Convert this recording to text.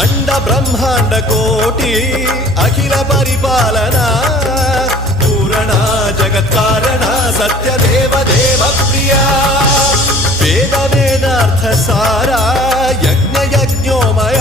అండ బ్రహ్మాండ కోటి అఖిల పరిపాలన పూరణ జగత్కారణ సత్యదేవ దేవ ప్రియ వేద వేదార్థ సారా యజ్ఞ యజ్ఞోమయ